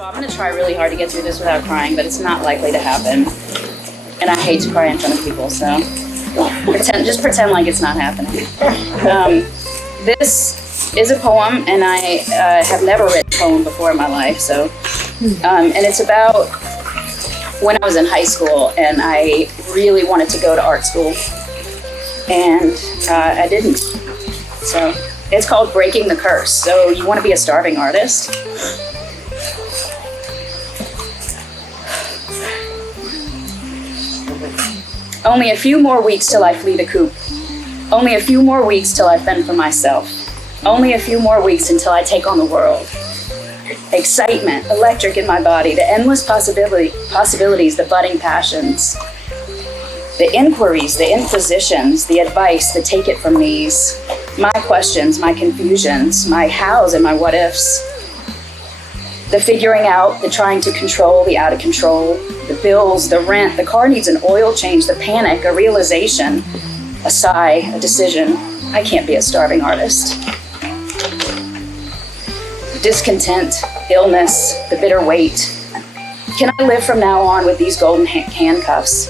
So I'm going to try really hard to get through this without crying, but it's not likely to happen. And I hate to cry in front of people, so just pretend like it's not happening. This is a poem, and I have never written a poem before in my life. So, and it's about when I was in high school, and I really wanted to go to art school, and I didn't. So it's called Breaking the Curse. So you want to be a starving artist? Only a few more weeks till I flee the coop. Only a few more weeks till I fend for myself. Only a few more weeks until I take on the world. Excitement, electric in my body, the endless possibilities, the budding passions. The inquiries, the inquisitions, the advice, the take it from me's. My questions, my confusions, my hows and my what ifs. The figuring out, the trying to control, the out of control, the bills, the rent, the car needs an oil change, the panic, a realization, a sigh, a decision. I can't be a starving artist. Discontent, illness, the bitter weight. Can I live from now on with these golden handcuffs?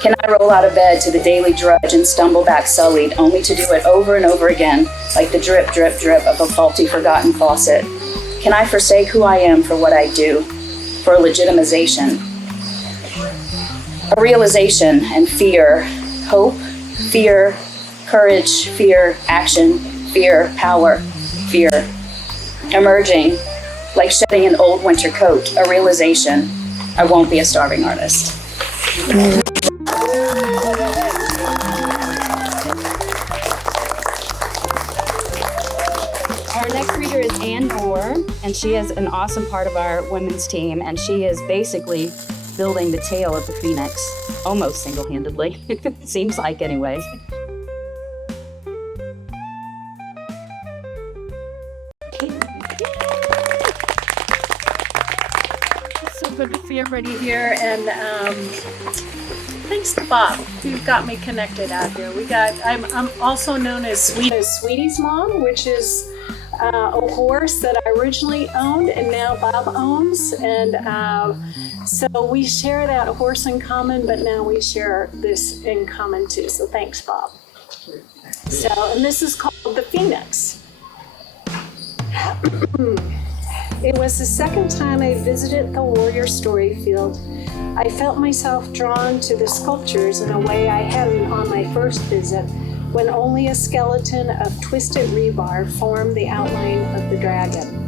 Can I roll out of bed to the daily drudge and stumble back sullied, only to do it over and over again, like the drip, drip, drip of a faulty, forgotten faucet? Can I forsake who I am for what I do, for a legitimization? A realization and fear, hope, fear, courage, fear, action, fear, power, fear. Emerging, like shedding an old winter coat, a realization, I won't be a starving artist. Our next reader is Ann Moore, and she is an awesome part of our women's team, and she is basically building the tail of the phoenix, almost single-handedly, seems like anyway. So good to see everybody here, and thanks to Bob, who got me connected out here. I'm also known as Sweetie's mom, which is a horse that I originally owned and now Bob owns, and so we share that horse in common, but now we share this in common too, so thanks, Bob. So, and this is called The Phoenix. It was the second time I visited the Warrior StoryField. I felt myself drawn to the sculptures in a way I hadn't on my first visit, when only a skeleton of twisted rebar formed the outline of the dragon.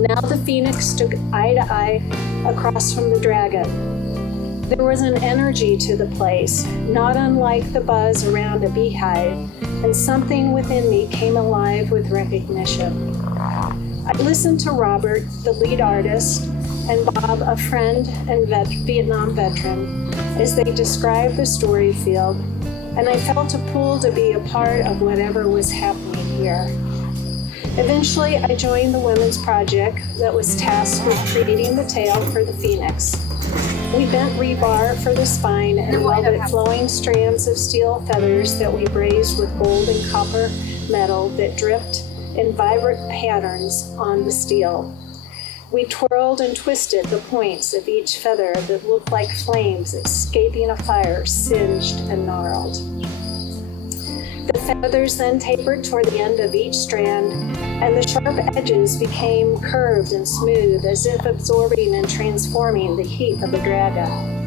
Now the phoenix stood eye to eye across from the dragon. There was an energy to the place, not unlike the buzz around a beehive, and something within me came alive with recognition. I listened to Robert, the lead artist, and Bob, a friend and Vietnam veteran, as they described the StoryField, and I felt a pull to be a part of whatever was happening here. Eventually, I joined the Women's Project that was tasked with creating the tail for the phoenix. We bent rebar for the spine and welded flowing strands of steel feathers that we brazed with gold and copper metal that dripped in vibrant patterns on the steel. We twirled and twisted the points of each feather that looked like flames escaping a fire, singed and gnarled. The feathers then tapered toward the end of each strand, and the sharp edges became curved and smooth, as if absorbing and transforming the heat of the dragon.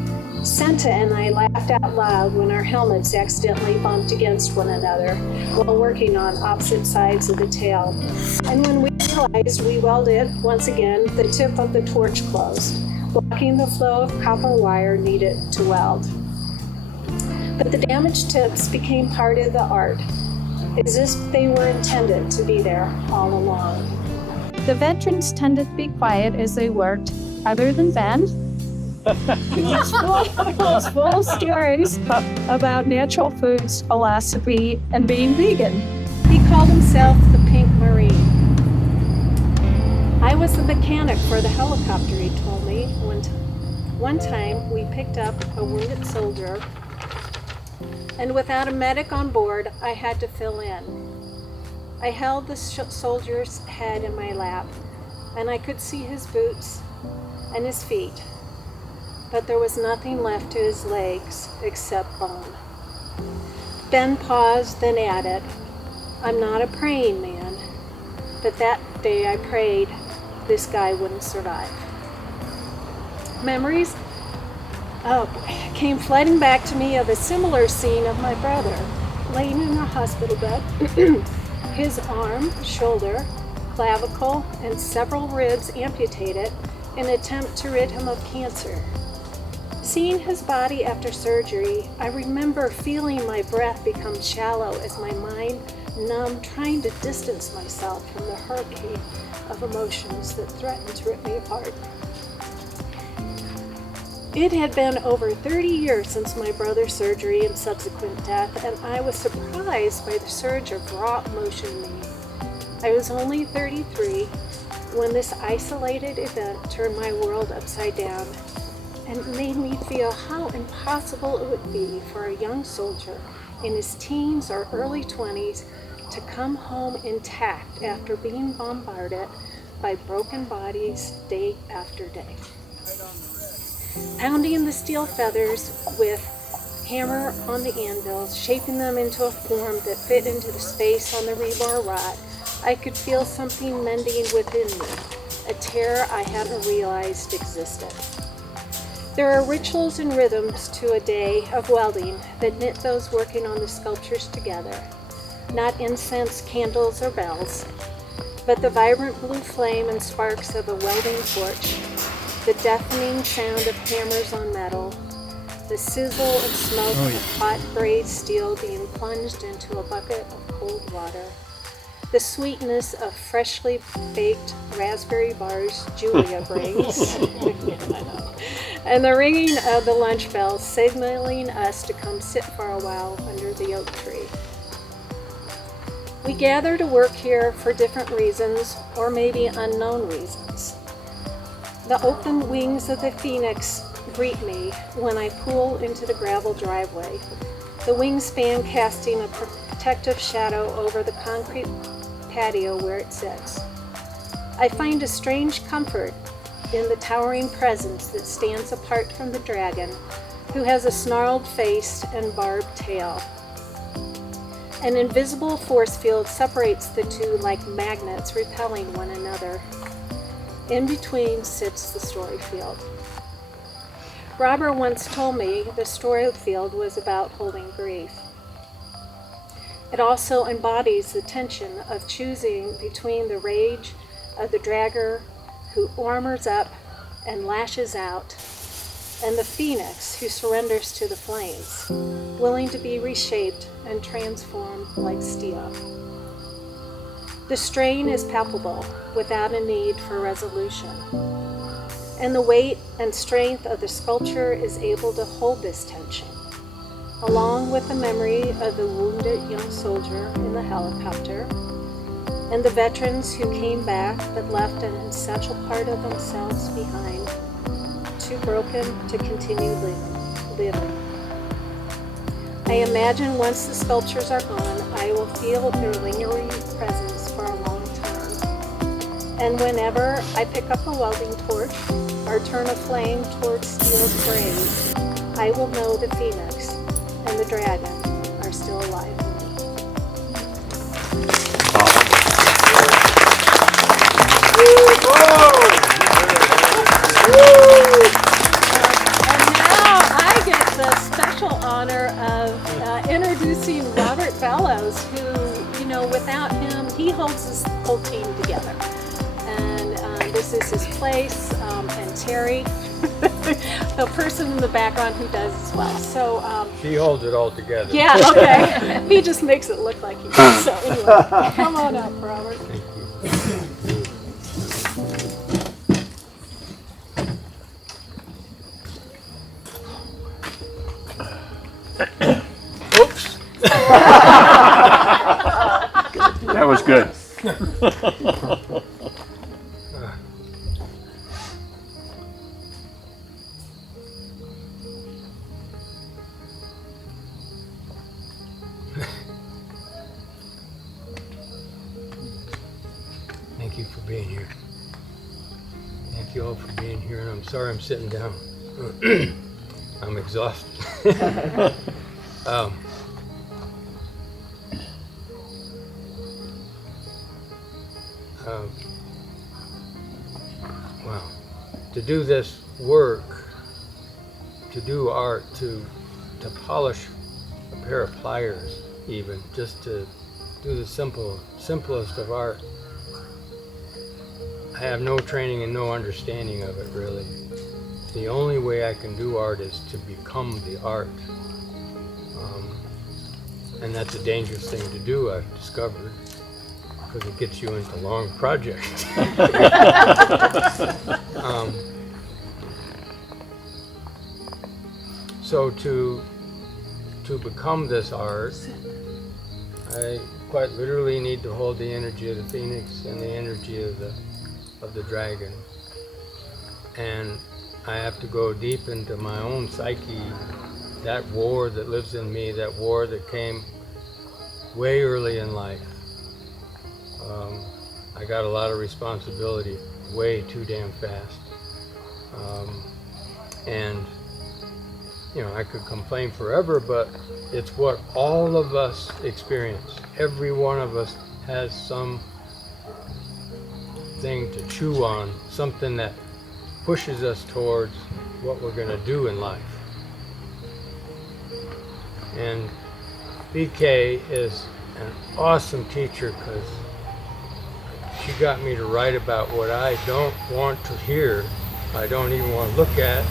Senta and I laughed out loud when our helmets accidentally bumped against one another while working on opposite sides of the tail. And when we realized we welded, once again, the tip of the torch closed, blocking the flow of copper wire needed to weld. But the damaged tips became part of the art, as if they were intended to be there all along. The veterans tended to be quiet as they worked, other than Ben. He was full of stories about natural foods, philosophy, and being vegan. He called himself the Pink Marine. I was the mechanic for the helicopter, he told me. One time we picked up a wounded soldier, and without a medic on board, I had to fill in. I held the soldier's head in my lap, and I could see his boots and his feet, but there was nothing left to his legs except bone. Ben paused, then added, "I'm not a praying man, but that day I prayed this guy wouldn't survive." Memories came flooding back to me of a similar scene of my brother laying in a hospital bed, his arm, shoulder, clavicle, and several ribs amputated in an attempt to rid him of cancer. Seeing his body after surgery, I remember feeling my breath become shallow as my mind numb, trying to distance myself from the hurricane of emotions that threatened to rip me apart. It had been over 30 years since my brother's surgery and subsequent death, and I was surprised by the surge of raw emotion in me. I was only 33 when this isolated event turned my world upside down and made me feel how impossible it would be for a young soldier in his teens or early 20s to come home intact after being bombarded by broken bodies day after day. Pounding the steel feathers with hammer on the anvils, shaping them into a form that fit into the space on the rebar rod, I could feel something mending within me, a terror I hadn't realized existed. There are rituals and rhythms to a day of welding that knit those working on the sculptures together. Not incense, candles, or bells, but the vibrant blue flame and sparks of a welding torch, the deafening sound of hammers on metal, the sizzle and smoke of hot braided steel being plunged into a bucket of cold water, the sweetness of freshly baked raspberry bars Julia brings, and the ringing of the lunch bell signaling us to come sit for a while under the oak tree. We gather to work here for different reasons, or maybe unknown reasons. The open wings of the phoenix greet me when I pull into the gravel driveway, the wingspan casting a protective shadow over the concrete patio where it sits. I find a strange comfort in the towering presence that stands apart from the dragon, who has a snarled face and barbed tail. An invisible force field separates the two like magnets repelling one another. In between sits the story field. Robert once told me the story field was about holding grief. It also embodies the tension of choosing between the rage of the dragger who armors up and lashes out, and the phoenix who surrenders to the flames, willing to be reshaped and transformed like steel. The strain is palpable, without a need for resolution. And the weight and strength of the sculpture is able to hold this tension, along with the memory of the wounded young soldier in the helicopter, and the veterans who came back but left an essential part of themselves behind, too broken to continue living. I imagine once the sculptures are gone, I will feel their lingering presence for a long time. And whenever I pick up a welding torch or turn a flame towards steel braid, I will know the phoenix and the dragon are still alive in me. And now I get the special honor of introducing Robert Bellows, who, without him, he holds this whole team together. And this is his place, and Terry, the person in the background who does as well. So he holds it all together. Yeah, okay. He just makes it look like he does. So anyway, come on up, Robert. Oops. That was good. Thank you for being here. Thank you all for being here, and I'm sorry I'm sitting down. I'm exhausted. Wow. To do this work, to do art, to polish a pair of pliers, even, just to do the simplest of art. I have no training and no understanding of it, really. The only way I can do art is to become the art. And that's a dangerous thing to do, I've discovered, because it gets you into long projects. So to become this art, I quite literally need to hold the energy of the phoenix and the energy of the dragon. And I have to go deep into my own psyche, that war that lives in me, that war that came way early in life. I got a lot of responsibility way too damn fast. And you know, I could complain forever, but it's what all of us experience. Every one of us has some thing to chew on, something that pushes us towards what we're going to do in life. And BK is an awesome teacher because she got me to write about what I don't want to hear, I don't even want to look at,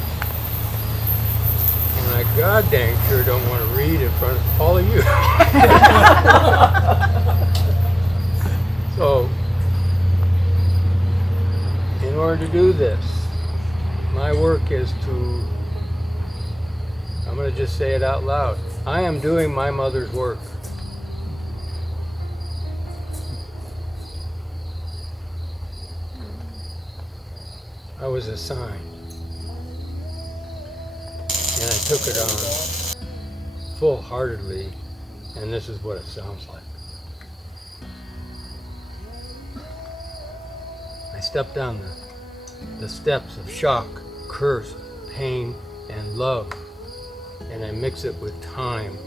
and I god dang sure don't want to read in front of all of you. So, in order to do this, my work is to, I'm going to just say it out loud, I am doing my mother's work. I was assigned, and I took it on full-heartedly, and this is what it sounds like. I stepped down the steps of shock, curse, pain, and love, and I mix it with time,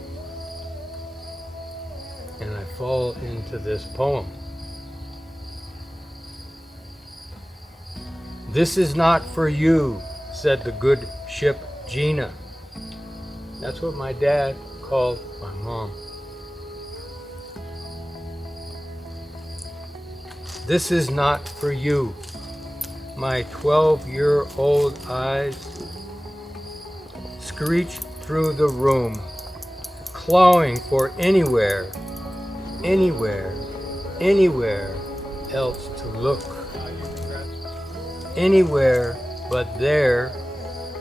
and I fall into this poem. "This is not for you," said the good ship Gina. That's what my dad called my mom. "This is not for you." My 12-year-old eyes screeched through the room, clawing for anywhere else to look. Anywhere but there,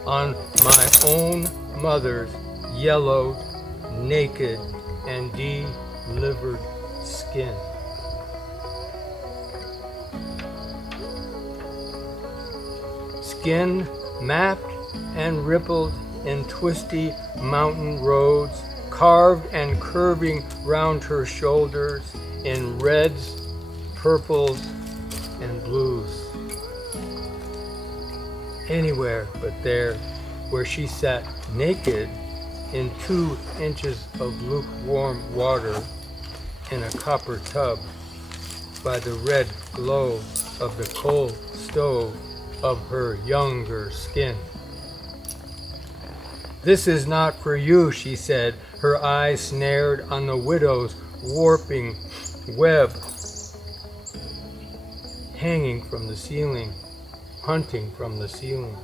on my own mother's yellowed, naked, and delivered skin. Skin mapped and rippled in twisty mountain roads, carved and curving round her shoulders in reds, purples, and blues. Anywhere but there, where she sat naked in 2 inches of lukewarm water in a copper tub by the red glow of the coal stove of her younger skin. "This is not for you," she said, her eyes snared on the widow's warping web hanging from the ceiling, hunting from the ceiling.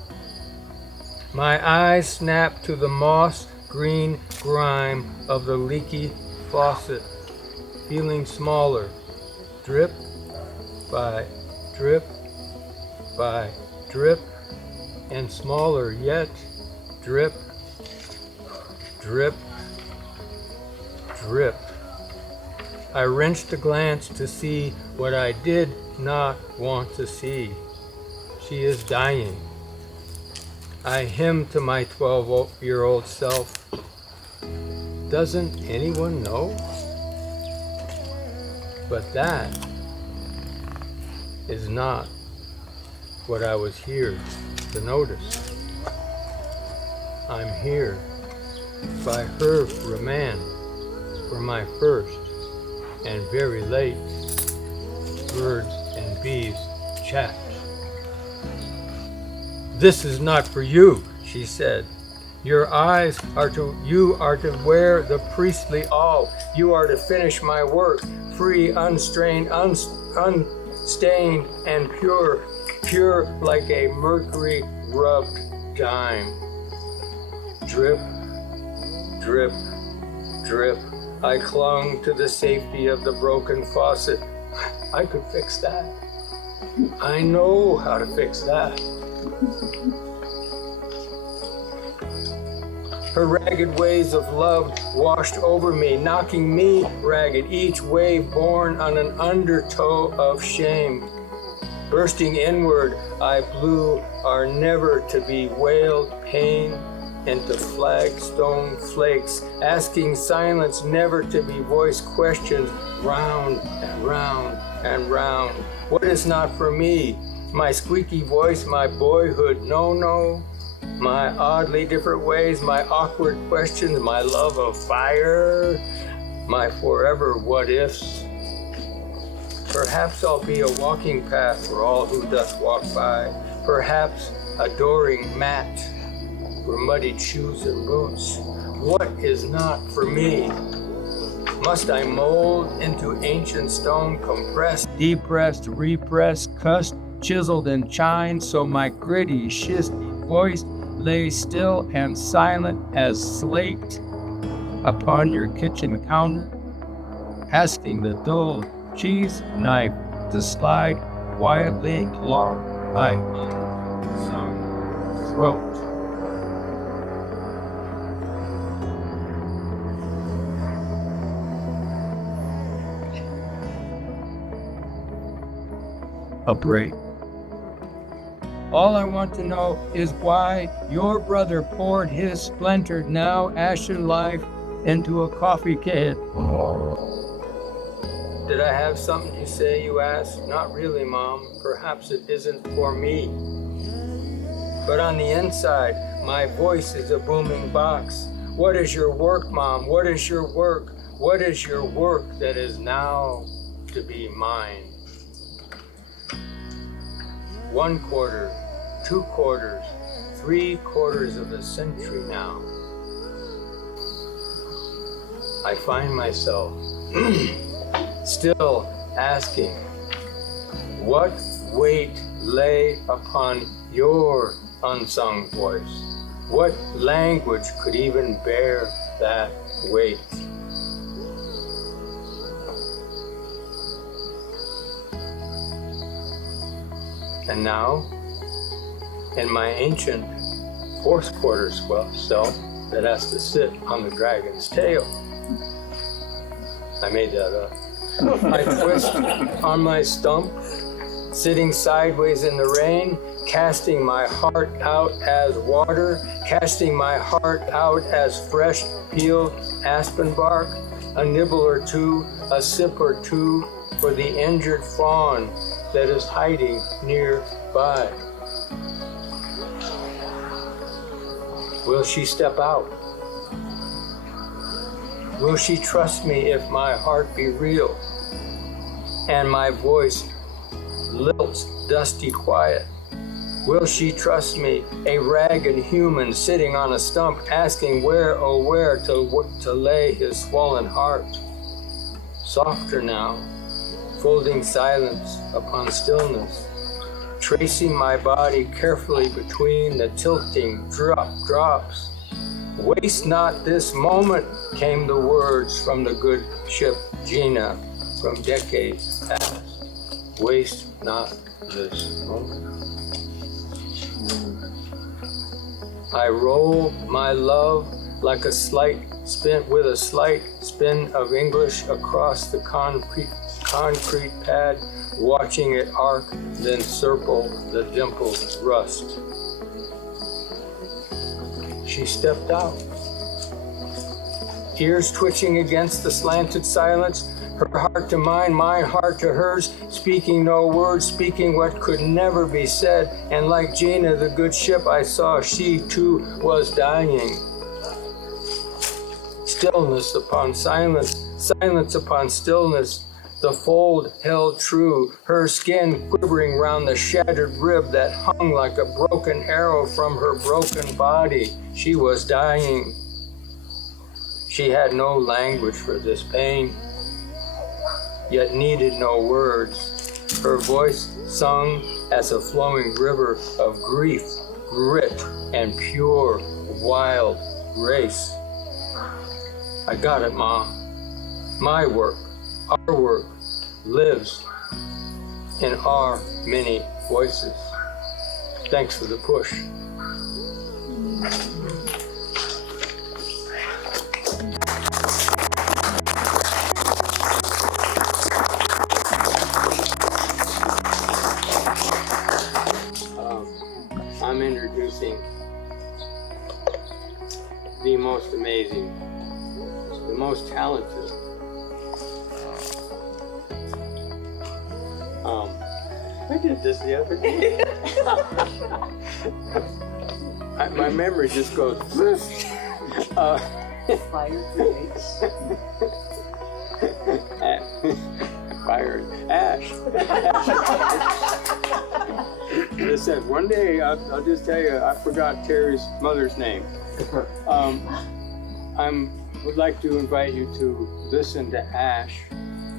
My eyes snapped to the moss-green grime of the leaky faucet, feeling smaller, drip by drip by drip, and smaller yet, drip, drip, drip. I wrenched a glance to see what I did not want to see. She is dying. I hymn to my 12-year-old self. Doesn't anyone know? But that is not what I was here to notice. I'm here by her remand for my first and very late birds and bees chat. This is not for you, she said. You are to wear the priestly all. You are to finish my work, free, unstrained, unstained, and pure like a mercury rubbed dime. Drip, drip, drip. I clung to the safety of the broken faucet. I could fix that. I know how to fix that. Her ragged waves of love washed over me, knocking me ragged, each wave borne on an undertow of shame. Bursting inward, I blew our never to be wailed pain into flagstone flakes, asking silence never to be voiced questions round and round and round. What is not for me? My squeaky voice, my boyhood no-no, my oddly different ways, my awkward questions, my love of fire, my forever what-ifs. Perhaps I'll be a walking path for all who doth walk by, perhaps adoring mat for muddied shoes and boots. What is not for me? Must I mold into ancient stone, compressed, depressed, repressed, cussed, chiseled, and chined, so my gritty, schisty voice lay still and silent as slate upon your kitchen counter, asking the dull cheese knife to slide quietly along my throat. A break. All I want to know is why your brother poured his splintered, now ashen life into a coffee can. Did I have something to say, you ask? Not really, Mom. Perhaps it isn't for me. But on the inside, my voice is a booming box. What is your work, Mom? What is your work? What is your work that is now to be mine? 1 quarter, 2 quarters, 3 quarters of a century now. I find myself still asking, what weight lay upon your unsung voice? What language could even bear that weight? And now, in my ancient 4th quarter self that has to sit on the dragon's tail, I made that up. I twist on my stump, sitting sideways in the rain, casting my heart out as water, casting my heart out as fresh peeled aspen bark, a nibble or two, a sip or two for the injured fawn that is hiding nearby. Will she step out? Will she trust me if my heart be real and my voice lilts dusty quiet? Will she trust me, a ragged human sitting on a stump asking where, oh where to lay his swollen heart? Softer now, folding silence upon stillness, tracing my body carefully between the tilting drops. Waste not this moment, came the words from the good ship Gina from decades past. Waste not this moment. I roll my love like a slight spin of English across the concrete pad, watching it arc, then circle the dimpled rust. She stepped out, ears twitching against the slanted silence, Her heart to mine, my heart to hers, speaking no words, speaking what could never be said. And like Jaina, the good ship I saw, she too was dying. Stillness upon silence, silence upon stillness. The fold held true, her skin quivering round the shattered rib that hung like a broken arrow from her broken body. She was dying. She had no language for this pain, yet needed no words. Her voice sung as a flowing river of grief, grit, and pure, wild grace. I got it, Mom. My work, our work, lives in our many voices. Thanks for the push. I'm introducing the most amazing, the most talented, I did this the other day. My memory just goes. Fire, ash. Listen, one day I'll just tell you, I forgot Terry's mother's name. I would like to invite you to listen to Ash,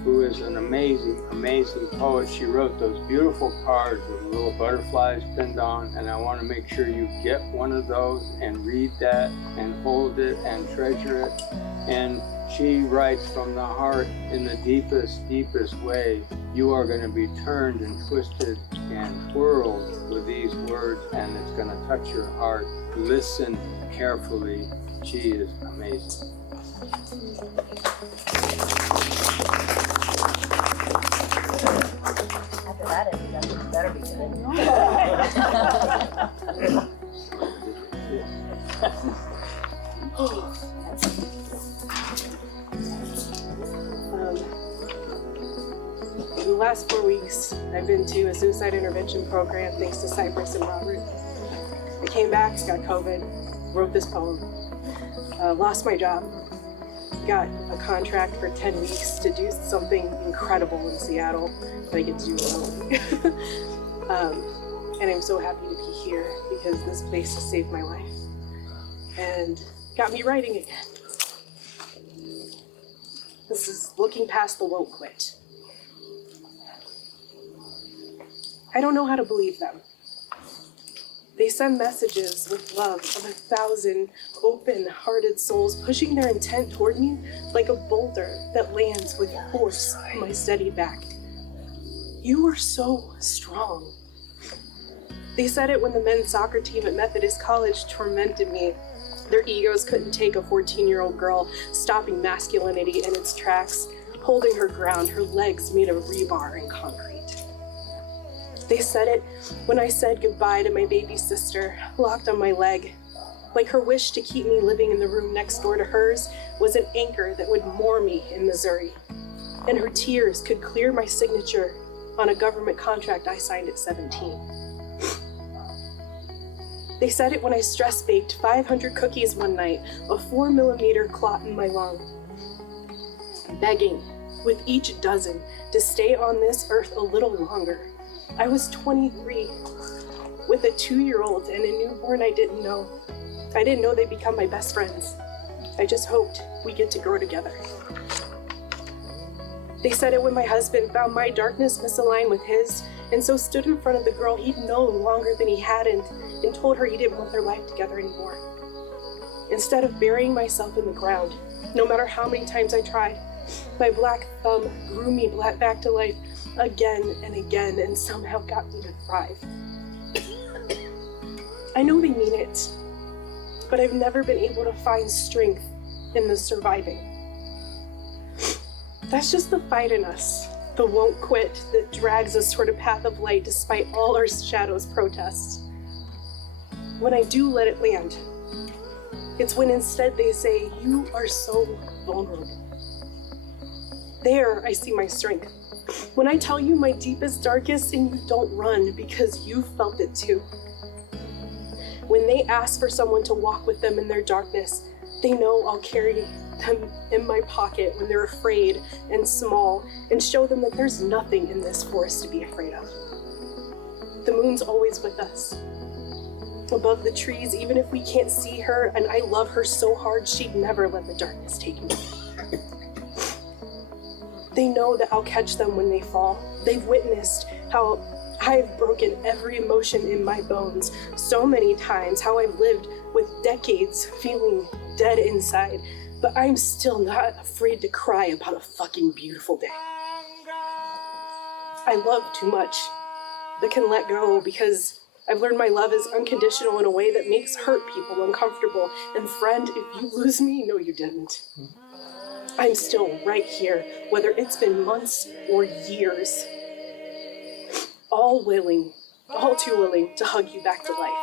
who is an amazing, amazing poet. She wrote those beautiful cards with little butterflies pinned on, and I want to make sure you get one of those and read that and hold it and treasure it. And she writes from the heart in the deepest, deepest way. You are going to be turned and twisted and twirled with these words, and it's going to touch your heart. Listen carefully. She is amazing. After that, it better be good. In the last 4 weeks, I've been to a suicide intervention program thanks to Cypress and Robert. I came back, got COVID, wrote this poem, lost my job, got a contract for 10 weeks to do something incredible in Seattle that I get to do alone. And I'm so happy to be here because this place has saved my life and got me writing again. This is looking past the won't quit. I don't know how to believe them. They send messages with love of 1,000 open-hearted souls pushing their intent toward me like a boulder that lands with force on my steady back. You are so strong. They said it when the men's soccer team at Methodist College tormented me. Their egos couldn't take a 14-year-old girl stopping masculinity in its tracks, holding her ground, her legs made of rebar and concrete. They said it when I said goodbye to my baby sister, locked on my leg. Like her wish to keep me living in the room next door to hers was an anchor that would moor me in Missouri. And her tears could clear my signature on a government contract I signed at 17. They said it when I stress-baked 500 cookies one night, a 4mm clot in my lung. Begging, with each dozen, to stay on this earth a little longer. I was 23, with a 2-year-old and a newborn I didn't know. I didn't know they'd become my best friends. I just hoped we'd get to grow together. They said it when my husband found my darkness misaligned with his, and so stood in front of the girl he'd known longer than he hadn't, and told her he didn't want their life together anymore. Instead of burying myself in the ground, no matter how many times I tried, my black thumb grew me back to life again and again, and somehow got me to thrive. I know they mean it, but I've never been able to find strength in the surviving. That's just the fight in us, the won't quit that drags us toward a path of light despite all our shadows' protests. When I do let it land, it's when instead they say, "You are so vulnerable." There, I see my strength. When I tell you my deepest, darkest, and you don't run because you felt it too. When they ask for someone to walk with them in their darkness, they know I'll carry them in my pocket when they're afraid and small and show them that there's nothing in this forest to be afraid of. The moon's always with us. Above the trees, even if we can't see her, and I love her so hard, she'd never let the darkness take me. They know that I'll catch them when they fall. They've witnessed how I've broken every emotion in my bones so many times, how I've lived with decades feeling dead inside, but I'm still not afraid to cry about a fucking beautiful day. I love too much, but can let go because I've learned my love is unconditional in a way that makes hurt people uncomfortable. And friend, if you lose me, no you didn't. I'm still right here, whether it's been months or years. All too willing to hug you back to life.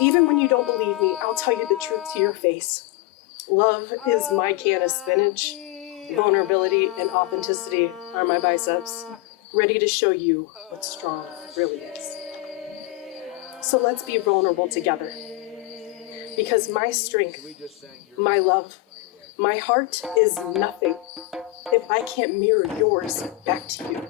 Even when you don't believe me, I'll tell you the truth to your face. Love is my can of spinach. Vulnerability and authenticity are my biceps, ready to show you what strong really is. So let's be vulnerable together. Because my strength, my love, my heart is nothing if I can't mirror yours back to you.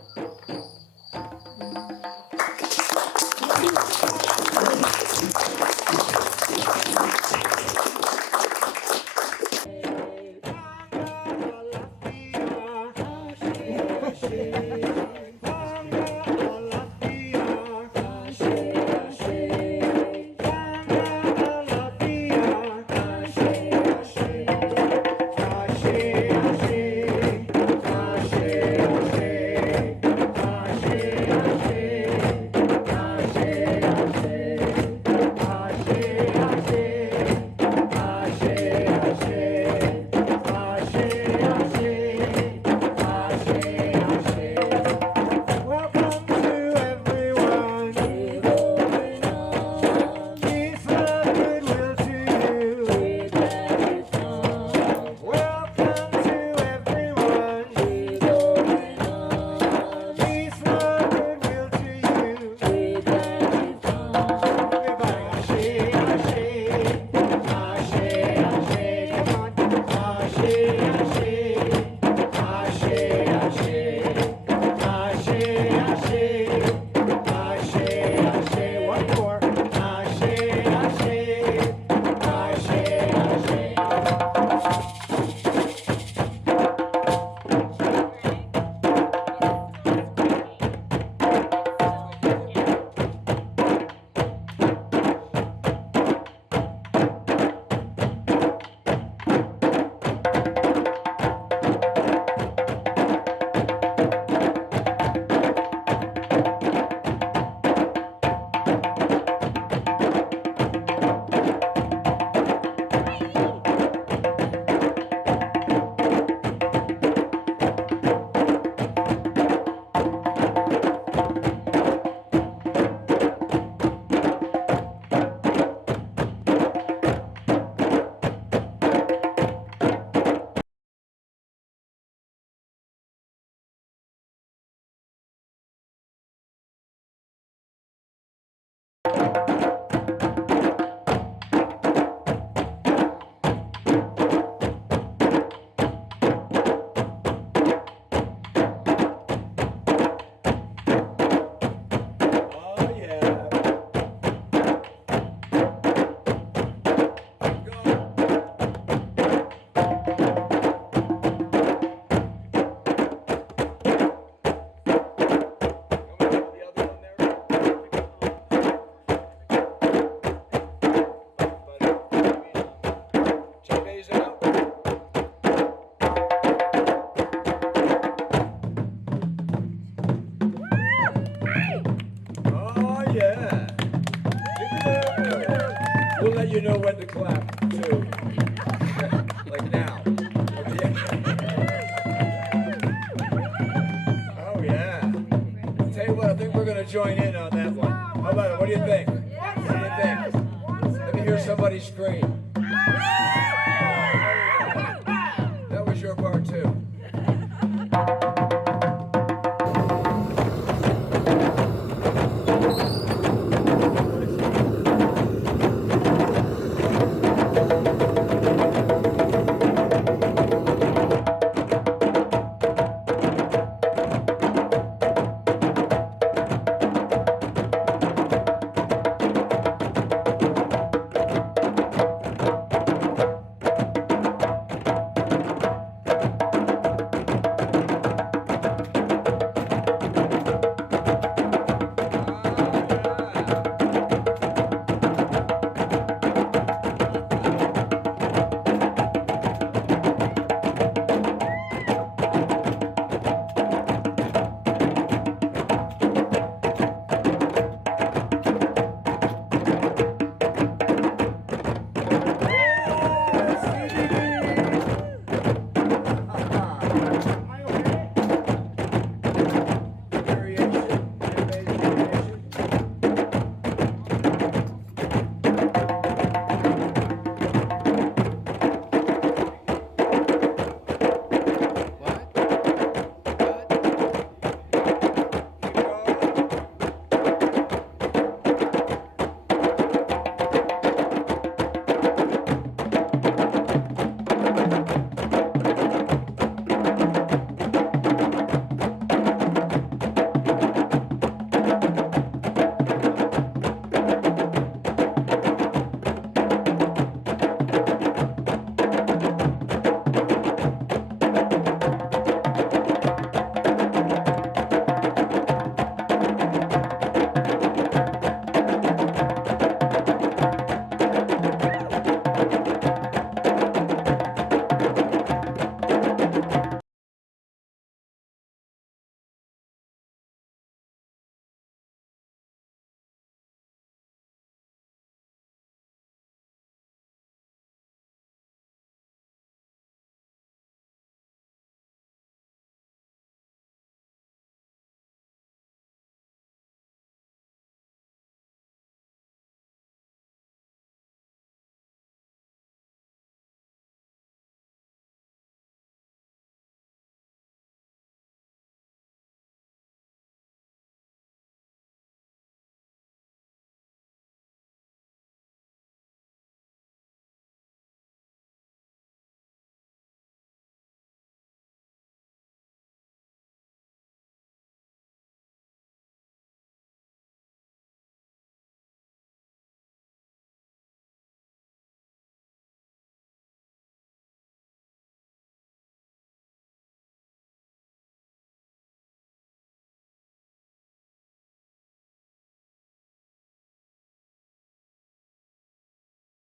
We'll let you know when to clap, too. Like now. Oh, yeah. Tell you what, I think we're going to join in on that one. How about it? What do you think? What do you think? Let me hear somebody scream.